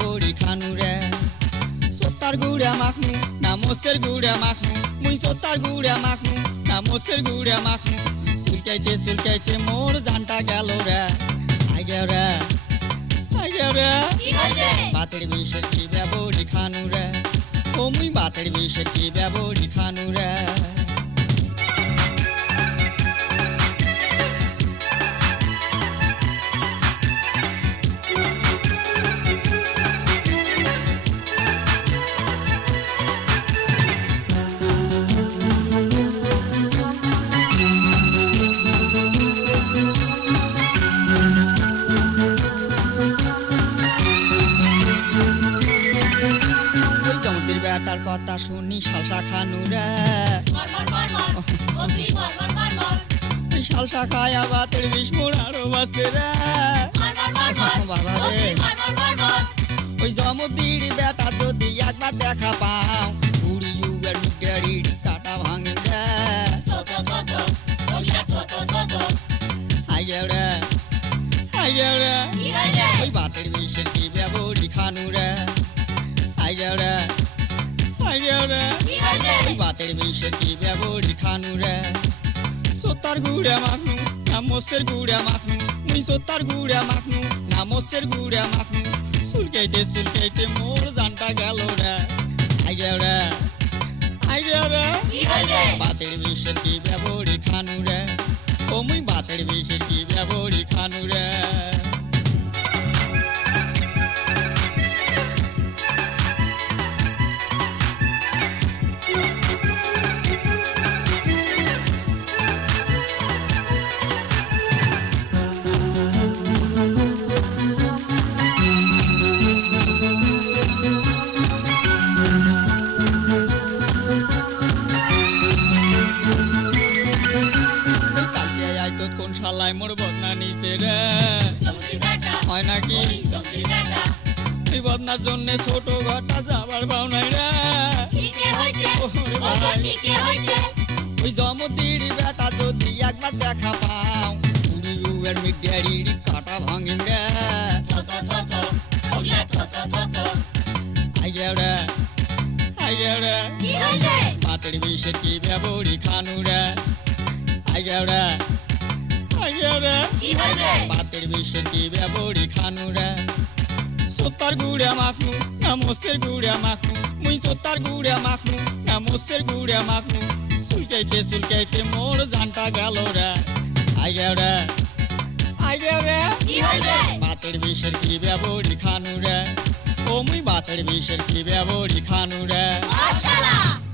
ব্যবহারি খানু রে সত্তার গুড়া মাখনু না মোসের গুড়া মাখনু মুই সত্তার গুড়া মাখনু না মোসের গুড়া মাখনু চুলকাইতে মোর জানটা গেল রে আইগে রে বাতের বিষের কি ব্যবহারি খানু রে ও মুই বাতের বিষের কি ব্যবহারি খানু রে বেটার কথা শুনি শালসা খানু রে শালসা খায়া বাতের বিষ মোর আরো বাসে রে বাবা রে ওই জমদির বেটা যদি একবার দেখা পাও বুড়ি উবের গাড়ির কাটা ভাঙে রে আইগে রে ওই বাতের বিষে কি ব্যবহারি খানু রে আইগে রে বাতের বিষে কি ব্যবহারি খানু রে সত্তার গুড়া মাখনু না মোসের গুড়া মাখনু মুই সত্তার গুড়া মাখনু না মোসের গুড়া মাখনু চুলকাইতে মোর জানটা গেল রে আইগে রে বাতের বিষে কি ব্যবহারি খানু রে ও মুই বাতের বিষে কি ব্যবহারি খানু রে কোন শালায় মোর বদনা নিছে রে হয় নাকি এই বদনার জন্য ছোট ঘরটা যাবার পাও নাই রে ওই জমদির বেটা যদি একবার দেখা পাও বুড়ি উবের মিডিয়ারির কাটা ভাঙিম রে আইগে রে বাতের বিষে কি ব্যবহারি খানু রে আইগে রে বাতের বিষে কি ব্যবহারি খানু রে সত্তার গুড়া মাখনু না মোসের গুড়া মাখনু মুই সত্তার গুড়া মাখনু না মোসের গুড়া মাখনু চুলকাইতে মোর জানটা গেল রে আইগে রে বাতের বিষের কি ব্যবহারি খানু রে ও মুই বাতের বিষের কি ব্যবহারি খানু রে